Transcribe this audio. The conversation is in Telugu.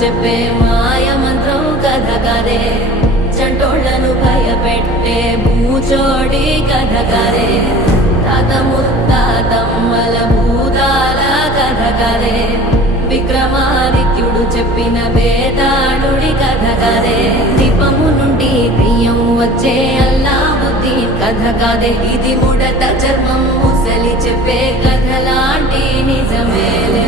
చెప్పే మాయ మంత్రం కథ కదే చంటోళ్లను భయపెట్టే భూచోడి కథ కదే తాత ముత్తాతమ్మల భూతాల కథ కదే విక్రమాదిత్యుడు చెప్పిన వేదాళుడి కథ కదే దీపము నుండి దెయ్యం వచ్చే అల్లావుద్దీన్ కథ కదే ఇది ముడత చర్మం ముసలి చెప్పే కథ లాంటి నిజమేలే